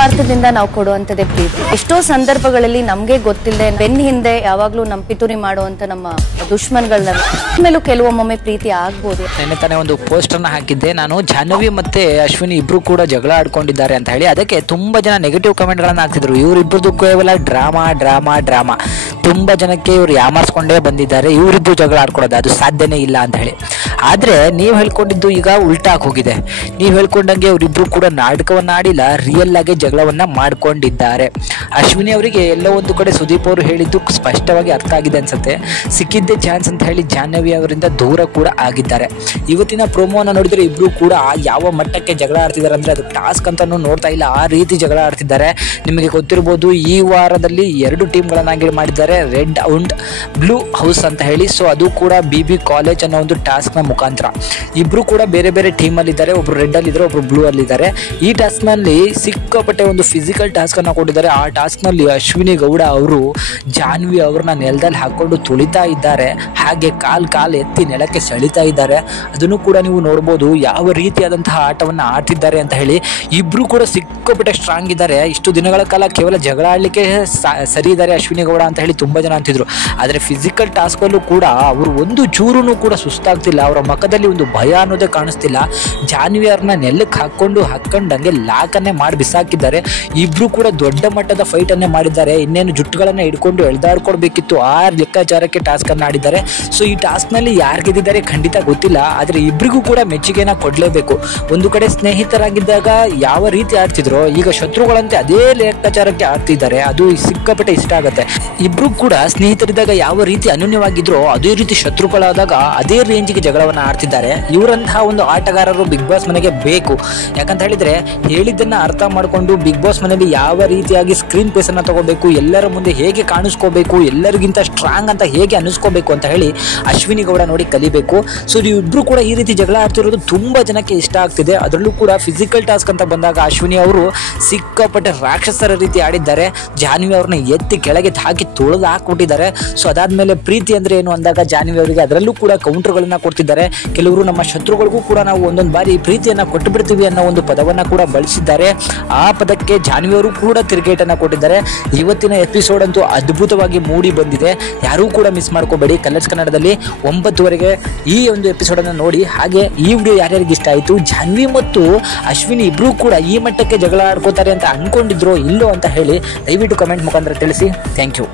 ನಿಸ್ವಾರ್ಥದಿಂದ ನಾವು ಕೊಡುವಂತದೇ ಪ್ರೀತಿ. ಎಷ್ಟೋ ಸಂದರ್ಭಗಳಲ್ಲಿ ನಮ್ಗೆ ಗೊತ್ತಿಲ್ಲದೆ ಬೆನ್ನ ಹಿಂದೆ ಯಾವಾಗ್ಲೂ ನಮ್ ಪಿತೂರಿ ಮಾಡುವಂತ ನಮ್ಮ ದುಶ್ಮನ್ಗಳನ್ನ ಮೇಲೂ ಕೆಲವೊಮ್ಮೆ ಪ್ರೀತಿ ಆಗ್ಬೋದು. ನೆನ್ನೆ ತಾನೇ ಒಂದು ಪೋಸ್ಟರ್ನ ಹಾಕಿದ್ದೆ ನಾನು, ಜಾಹ್ನವಿ ಮತ್ತೆ ಅಶ್ವಿನಿ ಇಬ್ರು ಕೂಡ ಜಗಳ ಆಡ್ಕೊಂಡಿದ್ದಾರೆ ಅಂತ ಹೇಳಿ. ಅದಕ್ಕೆ ತುಂಬಾ ಜನ ನೆಗೆಟಿವ್ ಕಮೆಂಟ್ಗಳನ್ನ ಹಾಕ್ತಿದ್ರು. ಇವರಿಬ್ಬರದು ಕೇವಲ ಡ್ರಾಮಾ ಡ್ರಾಮಾ ಡ್ರಾಮಾ, ತುಂಬಾ ಜನಕ್ಕೆ ಇವ್ರು ಯಾಮಾರ್ಸ್ಕೊಂಡೇ ಬಂದಿದ್ದಾರೆ, ಇವರಿಬ್ರು ಜಗಳ ಆಡ್ಕೊಳ್ಳೋದು ಅದು ಸಾಧ್ಯನೇ ಇಲ್ಲ ಅಂತ ಹೇಳಿ. ಆದ್ರೆ ನೀವು ಹೇಳ್ಕೊಂಡಿದ್ದು ಈಗ ಉಲ್ಟಾಗಿ ಹೋಗಿದೆ. ನೀವು ಹೇಳ್ಕೊಂಡಂಗೆ ಅವರಿಬ್ರು ಕೂಡ ನಾಟಕವನ್ನ ಆಡಿಲ್ಲ, ರಿಯಲ್ ಆಗಿ ಜಗಳವನ್ನ ಮಾಡ್ಕೊಂಡಿದ್ದಾರೆ. ಅಶ್ವಿನಿ ಅವರಿಗೆ ಎಲ್ಲೋ ಒಂದು ಕಡೆ ಸುದೀಪ್ ಅವರು ಹೇಳಿದ್ದು ಸ್ಪಷ್ಟವಾಗಿ ಅರ್ಥ ಆಗಿದೆ ಅನ್ಸುತ್ತೆ. ಸಿಕ್ಕಿದ್ದೇ ಚಾನ್ಸ್ ಅಂತ ಹೇಳಿ ಜಾಹ್ನವಿ ಅವರಿಂದ ದೂರ ಕೂಡ ಆಗಿದ್ದಾರೆ. ಇವತ್ತಿನ ಪ್ರೋಮೋನ ನೋಡಿದ್ರೆ ಇಬ್ರು ಕೂಡ ಯಾವ ಮಟ್ಟಕ್ಕೆ ಜಗಳ ಆಡ್ತಿದ್ದಾರೆ ಅಂದ್ರೆ ಅದು ಟಾಸ್ಕ್ ಅಂತಾನು ನೋಡ್ತಾ ಇಲ್ಲ, ಆ ರೀತಿ ಜಗಳ ಆಡ್ತಿದ್ದಾರೆ. ನಿಮಗೆ ಗೊತ್ತಿರ್ಬೋದು, ಈ ವಾರದಲ್ಲಿ 2 ಟೀಮ್ಗಳನ್ನಾಗಿ ಮಾಡಿದ್ದಾರೆ, ರೆಡ್ ಅಂಡ್ ಬ್ಲೂ ಹೌಸ್ ಅಂತ ಹೇಳಿ. ಸೊ ಅದು ಕೂಡ BB ಕಾಲೇಜ್ ಅನ್ನೋ ಒಂದು ಟಾಸ್ಕ್ ನ ಮುಖಾಂತರ ಇಬ್ರು ಕೂಡ ಬೇರೆ ಬೇರೆ ಟೀಮ್ ಅಲ್ಲಿ ಇದ್ದಾರೆ. ಒಬ್ರು ರೆಡ್ ಅಲ್ಲಿ ಇದ್ದಾರೆ, ಒಬ್ರು ಬ್ಲೂ ಅಲ್ಲಿ ಇದ್ದಾರೆ. ಈ ಟಾಸ್ಕ್ ನಲ್ಲಿ ಸಿಕ್ಕಾಪಟ್ಟೆ ಒಂದು ಫಿಸಿಕಲ್ ಟಾಸ್ಕ್ ಅನ್ನ ಕೊಟ್ಟಿದ್ದಾರೆ. ಆ ಟಾಸ್ಕ್ ನಲ್ಲಿ ಅಶ್ವಿನಿ ಗೌಡ ಅವರು ಜಾಹ್ನವಿ ಅವ್ರನ್ನ ನೆಲದಲ್ಲಿ ಹಾಕೊಂಡು ತುಳಿತಾ ಇದ್ದಾರೆ, ಹಾಗೆ ಕಾಲ್ ಎತ್ತಿ ನೆಲಕ್ಕೆ ಸೆಳಿತಾ ಇದ್ದಾರೆ. ಅದನ್ನು ಕೂಡ ನೀವು ನೋಡ್ಬೋದು ಯಾವ ರೀತಿಯಾದಂತಹ ಆಟವನ್ನ ಆಡ್ತಿದ್ದಾರೆ ಅಂತ ಹೇಳಿ. ಇಬ್ರು ಕೂಡ ಸಿಕ್ಕಾಪಟ್ಟೆ ಸ್ಟ್ರಾಂಗ್ ಇದ್ದಾರೆ. ಇಷ್ಟು ದಿನಗಳ ಕಾಲ ಕೇವಲ ಜಗಳ ಆಡ್ಲಿಕ್ಕೆ ಸರಿ ಇದ್ದಾರೆ ಅಶ್ವಿನಿ ಗೌಡ ಅಂತ ಹೇಳಿ ತುಂಬಾ ಜನ ಅಂತಿದ್ರು. ಆದ್ರೆ ಫಿಸಿಕಲ್ ಟಾಸ್ಕ್ ಅಲ್ಲೂ ಕೂಡ ಅವರು ಒಂದು ಚೂರುನು ಕೂಡ ಸುಸ್ತಾಗ್ತಿಲ್ಲ, ಅವರ ಮುಖದಲ್ಲಿ ಒಂದು ಭಯ ಅನ್ನೋದೇ ಕಾಣಿಸ್ತಿಲ್ಲ. ಜಾಹ್ನವಿ ಅವ್ರನ್ನ ನೆಲಕ್ಕೆ ಹಾಕೊಂಡಂಗೆ ಲಾಕನ್ನೇ ಮಾಡಿ ಬಿಸಾಕಿದ್ದಾರೆ. ಇಬ್ರು ಕೂಡ ದೊಡ್ಡ ಮಟ್ಟದ ಫೈಟ್ ಅನ್ನೇ ಮಾಡಿದ್ದಾರೆ. ಇನ್ನೇನು ಜುಟ್ಟುಗಳನ್ನ ಹಿಡ್ಕೊಂಡು ಎಳ್ದಾಡ್ಕೊಡ್ಬೇಕಿತ್ತು, ಆ ಲೆಕ್ಕಾಚಾರಕ್ಕೆ ಟಾಸ್ಕ್ ಅನ್ನ ಆಡಿದ್ದಾರೆ. ಸೊ ಈ ಟಾಸ್ಕ್ ನಲ್ಲಿ ಯಾರು ಗೆದ್ದಿದ್ದಾರೆ ಖಂಡಿತ ಗೊತ್ತಿಲ್ಲ, ಆದ್ರೆ ಇಬ್ರಿಗೂ ಕೂಡ ಮೆಚ್ಚುಗೆನ ಕೊಡ್ಲೇಬೇಕು. ಒಂದು ಕಡೆ ಸ್ನೇಹಿತರಾಗಿದ್ದಾಗ ಯಾವ ರೀತಿ ಆಡ್ತಿದ್ರು, ಈಗ ಶತ್ರುಗಳಂತೆ ಅದೇ ಲೆಕ್ಕಾಚಾರಕ್ಕೆ ಆಡ್ತಿದ್ದಾರೆ. ಅದು ಸಿಕ್ಕಾಪಟ್ಟೆ ಇಷ್ಟ ಆಗುತ್ತೆ. ಇಬ್ರು ಕೂಡ ಸ್ನೇಹಿತರಿದ್ದಾಗ ಯಾವ ರೀತಿ ಅನನ್ಯವಾಗಿದ್ರು ಅದೇ ರೀತಿ ಶತ್ರುಗಳಾದಾಗ ಅದೇ ರೇಂಜಿಗೆ ಜಗಳವನ್ನ ಆಡ್ತಿದ್ದಾರೆ. ಇವರಂತಹ ಒಂದು ಆಟಗಾರರು ಬಿಗ್ ಬಾಸ್ ಮನೆಗೆ ಬೇಕು. ಯಾಕಂತ ಹೇಳಿದ್ರೆ ಹೇಳಿದ್ದನ್ನ ಅರ್ಥ ಮಾಡ್ಕೊಂಡು ಬಿಗ್ ಬಾಸ್ ಮನೆಯಲ್ಲಿ ಯಾವ ರೀತಿಯಾಗಿ ಸ್ಕ್ರೀನ್ ಪೇಸ್ ಅನ್ನ ತಗೋಬೇಕು, ಎಲ್ಲರ ಮುಂದೆ ಹೇಗೆ ಕಾಣಿಸ್ಕೋಬೇಕು, ಎಲ್ಲರಿಗಿಂತ ಸ್ಟ್ರಾಂಗ್ ಅಂತ ಹೇಗೆ ಅನಿಸ್ಕೋಬೇಕು ಅಂತ ಹೇಳಿ ಅಶ್ವಿನಿ ಗೌಡ ನೋಡಿ ಕಲಿಬೇಕು. ಸೊ ಇಬ್ರು ಕೂಡ ಈ ರೀತಿ ಜಗಳ ಆಡ್ತಿರೋದು ತುಂಬಾ ಜನಕ್ಕೆ ಇಷ್ಟ ಆಗ್ತಿದೆ. ಅದರಲ್ಲೂ ಕೂಡ ಫಿಸಿಕಲ್ ಟಾಸ್ಕ್ ಅಂತ ಬಂದಾಗ ಅಶ್ವಿನಿ ಅವರು ಸಿಕ್ಕಾಪಟ್ಟೆ ರಾಕ್ಷಸರ ರೀತಿ ಆಡಿದ್ದಾರೆ. ಜಾಹ್ನವಿ ಅವ್ರನ್ನ ಎತ್ತಿ ಕೆಳಗೆ ಹಾಕಿ ತೊಳೆದು ಹಾಕ್ಬಿಟ್ಟಿದ್ದಾರೆ. ಸೊ ಅದಾದ್ಮೇಲೆ ಪ್ರೀತಿ ಅಂದ್ರೆ ಏನು ಅಂದಾಗ ಜಾಹ್ನವಿ ಅವರಿಗೆ ಅದರಲ್ಲೂ ಕೂಡ ಕೌಂಟರ್ಗಳನ್ನ ಕೊಡ್ತಿದ್ದಾರೆ. ಕೆಲವರು ನಮ್ಮ ಶತ್ರುಗಳಿಗೂ ಕೂಡ ನಾವು ಒಂದೊಂದು ಬಾರಿ ಪ್ರೀತಿಯನ್ನ ಕೊಟ್ಟು ಬಿಡ್ತೀವಿ ಅನ್ನೋ ಒಂದು ಪದವನ್ನ ಕೂಡ ಬಳಸಿದ್ದಾರೆ. ಆ ಪದಕ್ಕೆ ಜಾಹ್ನವಿ ಅವರು ಕೂಡ ತಿರುಗೇಟನ್ನ ಕೊಟ್ಟಿದ್ದಾರೆ. ಇವತ್ತಿನ ಎಪಿಸೋಡ್ ಅಂತೂ ಅದ್ಭುತವಾಗಿ ಮೂಡಿ ಬಂದಿದೆ. ಯಾರೂ ಕೂಡ ಮಿಸ್ ಮಾಡ್ಕೋಬೇಡಿ. ಕಲರ್ಸ್ ಕನ್ನಡದಲ್ಲಿ 9:00 ಈ ಒಂದು ಎಪಿಸೋಡ್ ಅನ್ನ ನೋಡಿ. ಹಾಗೆ ಈ ವಿಡಿಯೋ ಯಾರ್ಯಾರಿಗೆ ಇಷ್ಟ ಆಯಿತು, ಜಾಹ್ನವಿ ಮತ್ತು ಅಶ್ವಿನಿ ಇಬ್ರು ಕೂಡ ಈ ಮಟ್ಟಕ್ಕೆ ಜಗಳ ಆಡ್ಕೋತಾರೆ ಅಂತ ಅನ್ಕೊಂಡಿದ್ರು ಇಲ್ಲೋ ಅಂತ ಹೇಳಿ ದಯವಿಟ್ಟು ಕಮೆಂಟ್ ಮುಖಾಂತರ ತಿಳಿಸಿ. Thank you.